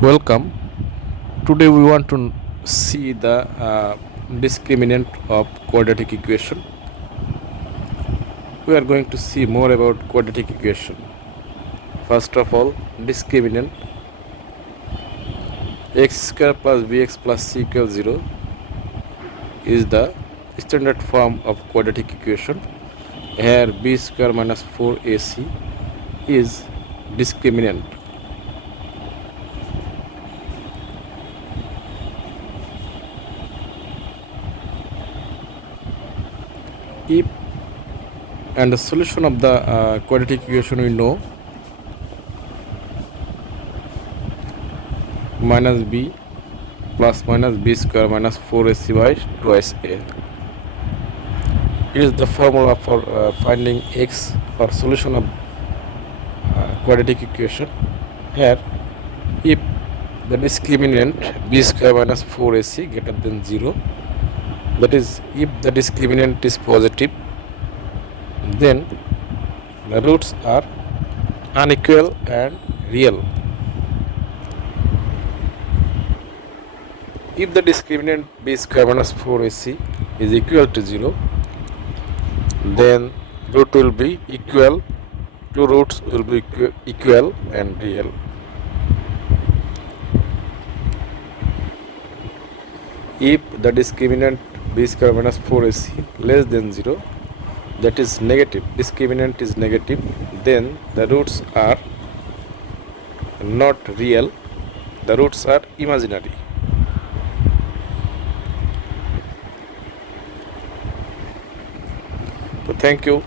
Welcome. Today we want to see the discriminant of quadratic equation. We are going to see more about quadratic equation. First of all, discriminant x square plus bx plus c equals 0 is the standard form of quadratic equation. Here b square minus 4ac is discriminant. If and the solution of the quadratic equation we know minus b plus minus b square minus 4ac by twice a. It is the formula for finding x for solution of quadratic equation. Here, if the discriminant b square minus 4ac greater than 0, that is, if the discriminant is positive, then the roots are unequal and real. If the discriminant b square minus 4ac is equal to 0, then root will be equal, two roots will be equal and real. If the discriminant b square minus 4ac less than 0, that is negative, discriminant is negative, then the roots are not real, the roots are imaginary. So thank you.